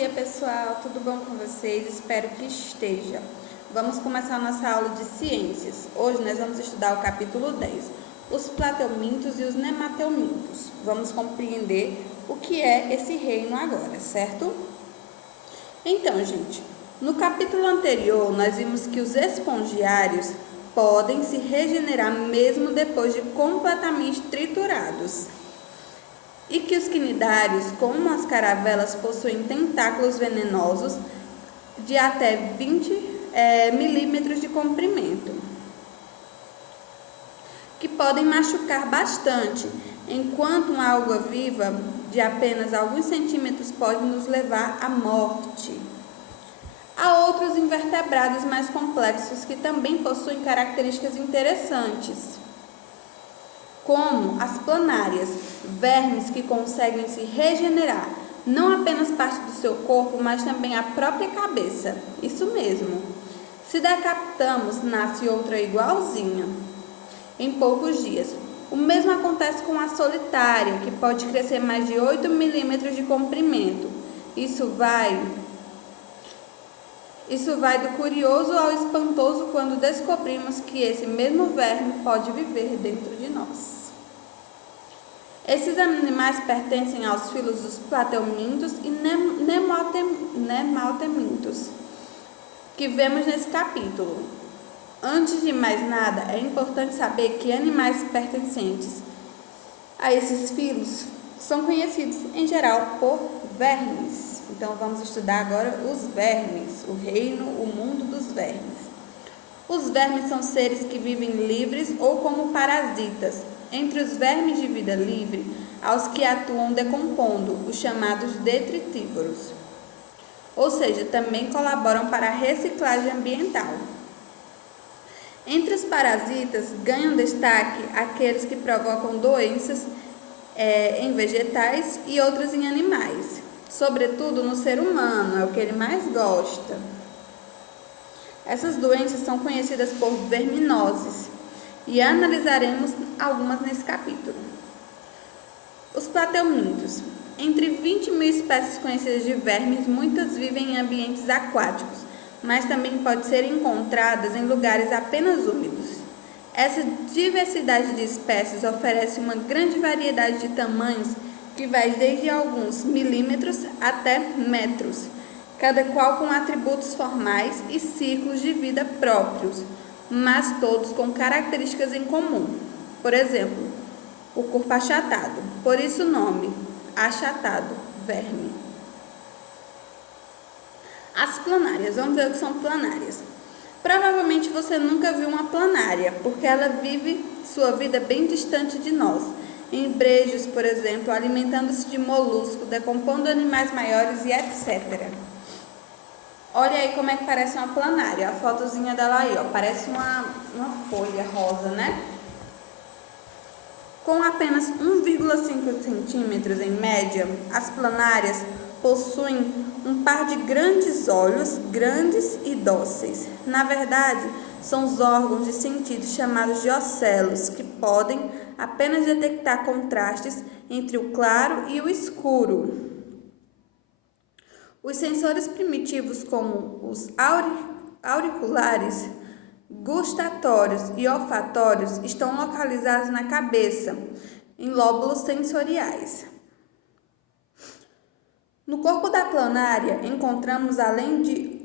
dia, pessoal, tudo bom com vocês? Espero que esteja. Vamos começar a nossa aula de ciências. Hoje nós vamos estudar o capítulo 10, os plateumintos e os nemateumintos. Vamos compreender o que é esse reino agora, certo? Então, gente, no capítulo anterior nós vimos que os espongiários podem se regenerar mesmo depois de completamente triturados. E que os quinidários, como as caravelas, possuem tentáculos venenosos de até 20 milímetros de comprimento, que podem machucar bastante, enquanto uma água-viva de apenas alguns centímetros pode nos levar à morte. Há outros invertebrados mais complexos que também possuem características interessantes, como as planárias, vermes que conseguem se regenerar, não apenas parte do seu corpo, mas também a própria cabeça. Isso mesmo. Se decapitamos, nasce outra igualzinha em poucos dias. O mesmo acontece com a solitária, que pode crescer mais de 8 milímetros de comprimento. Isso vai do curioso ao espantoso quando descobrimos que esse mesmo verme pode viver dentro de nós. Esses animais pertencem aos filos dos plateumintos e nemateumintos, que vemos nesse capítulo. Antes de mais nada, é importante saber que animais pertencentes a esses filos são conhecidos, em geral, por vermes. Então, vamos estudar agora os vermes, o reino, o mundo dos vermes. Os vermes são seres que vivem livres ou como parasitas. Entre os vermes de vida livre, há os que atuam decompondo, os chamados detritívoros, ou seja, também colaboram para a reciclagem ambiental. Entre os parasitas, ganham destaque aqueles que provocam doenças em vegetais e outras em animais, sobretudo no ser humano, é o que ele mais gosta. Essas doenças são conhecidas por verminoses e analisaremos algumas nesse capítulo. Os plateumintos. Entre 20 mil espécies conhecidas de vermes, muitas vivem em ambientes aquáticos, mas também podem ser encontradas em lugares apenas úmidos. Essa diversidade de espécies oferece uma grande variedade de tamanhos que vai desde alguns milímetros até metros, cada qual com atributos formais e ciclos de vida próprios, mas todos com características em comum. Por exemplo, o corpo achatado, por isso o nome, achatado, verme. As planárias, vamos ver o que são planárias. Provavelmente você nunca viu uma planária, porque ela vive sua vida bem distante de nós, em brejos, por exemplo, alimentando-se de moluscos, decompondo animais maiores e etc. Olha aí como é que parece uma planária, a fotozinha dela aí, ó, parece uma folha rosa, né? Com apenas 1,5 centímetros em média, as planárias possuem um par de grandes olhos, grandes e dóceis. Na verdade, são os órgãos de sentido chamados de ocelos, que podem apenas detectar contrastes entre o claro e o escuro. Os sensores primitivos, como os auriculares, gustatórios e olfatórios, estão localizados na cabeça, em lóbulos sensoriais. No corpo da planária, encontramos, além de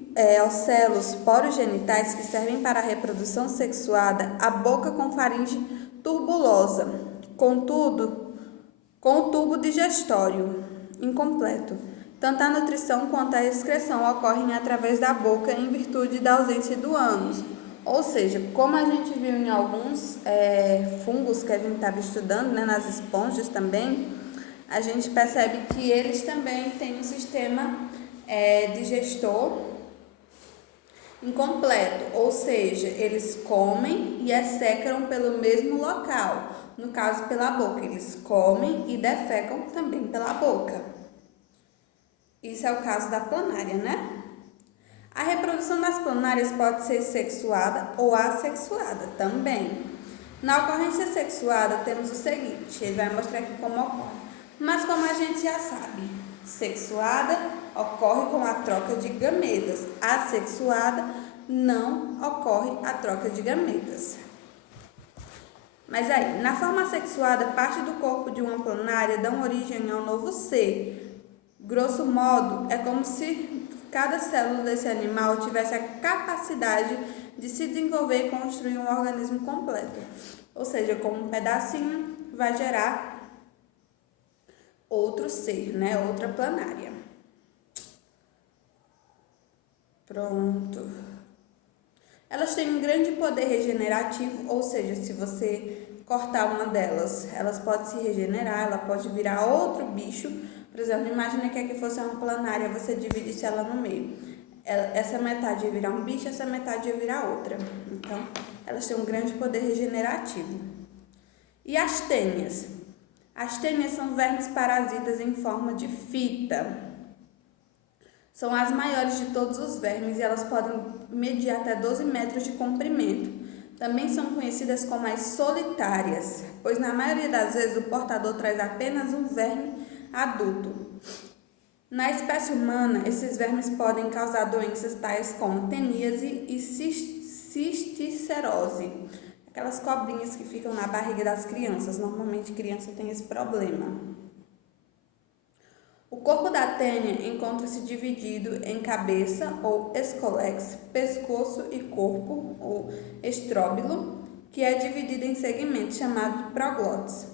ocelos porogenitais que servem para a reprodução sexuada, a boca com faringe tubulosa, com o tubo digestório incompleto. Tanto a nutrição quanto a excreção ocorrem através da boca em virtude da ausência do ânus. Ou seja, como a gente viu em alguns fungos que a gente estava estudando, né, nas esponjas também, a gente percebe que eles também têm um sistema digestor incompleto, ou seja, eles comem e execram pelo mesmo local, no caso pela boca, eles comem e defecam também pela boca. Isso é o caso da planária, né? A reprodução das planárias pode ser sexuada ou assexuada também. Na ocorrência sexuada temos o seguinte, ele vai mostrar aqui como ocorre, mas como a gente já sabe, Sexuada ocorre com a troca de gametas. Assexuada não ocorre a troca de gametas. Mas aí, na forma assexuada, parte do corpo de uma planária dão origem a um novo ser. Grosso modo, é como se cada célula desse animal tivesse a capacidade de se desenvolver e construir um organismo completo. Ou seja, como um pedacinho vai gerar outro ser, né? Outra planária. Pronto. Elas têm um grande poder regenerativo, ou seja, se você cortar uma delas, elas podem se regenerar, ela pode virar outro bicho. Por exemplo, imagine que aqui fosse uma planária, você dividisse ela no meio. Essa metade ia virar um bicho, essa metade ia virar outra. Então, elas têm um grande poder regenerativo. E as tênias? As tênias são vermes parasitas em forma de fita. São as maiores de todos os vermes e elas podem medir até 12 metros de comprimento. Também são conhecidas como as solitárias, pois na maioria das vezes o portador traz apenas um verme adulto. Na espécie humana, esses vermes podem causar doenças tais como teníase e cisticerose, aquelas cobrinhas que ficam na barriga das crianças. Normalmente criança tem esse problema. O corpo da tênia encontra-se dividido em cabeça, ou escolex, pescoço e corpo, ou estróbilo, que é dividido em segmentos chamados proglotes.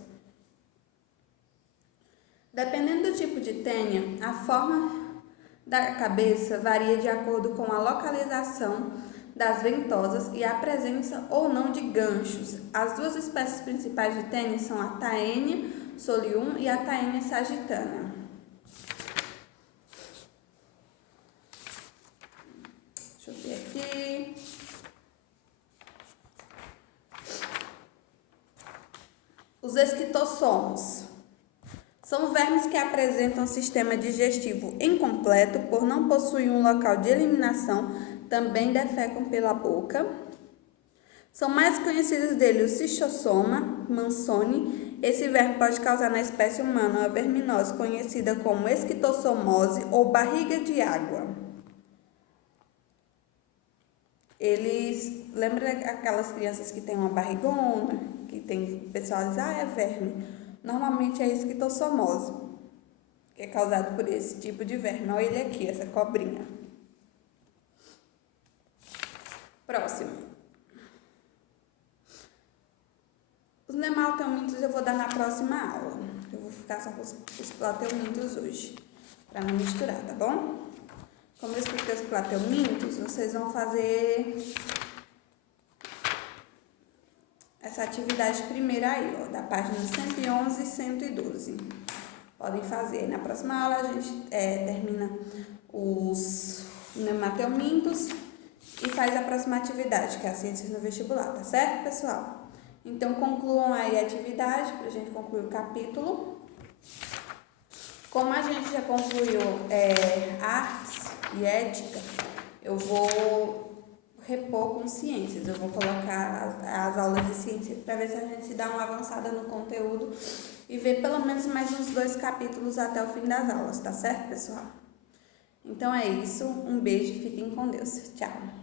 Dependendo do tipo de tênia, a forma da cabeça varia de acordo com a localização das ventosas e a presença ou não de ganchos. As duas espécies principais de tênia são a Taenia solium e a Taenia sagittana. Deixa eu ver aqui. Os esquistossomos são vermes que apresentam sistema digestivo incompleto por não possuir um local de eliminação, também defecam pela boca. São mais conhecidos dele o Cistossoma mansoni. Esse verme pode causar na espécie humana uma verminose conhecida como esquistossomose ou barriga de água. Lembra aquelas crianças que têm uma barrigona, que tem, o pessoal diz, é verme. Normalmente é esquistossomose, que é causado por esse tipo de verme. Olha ele aqui, essa cobrinha. Próximo. Os nemateumintos eu vou dar na próxima aula. Eu vou ficar só com os plateumintos hoje, para não misturar, tá bom? Como eu expliquei os plateumintos, vocês vão fazer essa atividade primeira aí, ó, da página 111 e 112. Podem fazer. Na próxima aula a gente termina os nemateumintos e faz a próxima atividade, que é a ciências no vestibular, tá certo, pessoal? Então, concluam aí a atividade para a gente concluir o capítulo. Como a gente já concluiu artes e ética, eu vou repor com ciências. Eu vou colocar as aulas de ciência para ver se a gente se dá uma avançada no conteúdo e ver pelo menos mais uns 2 capítulos até o fim das aulas, tá certo, pessoal? Então é isso. Um beijo e fiquem com Deus. Tchau!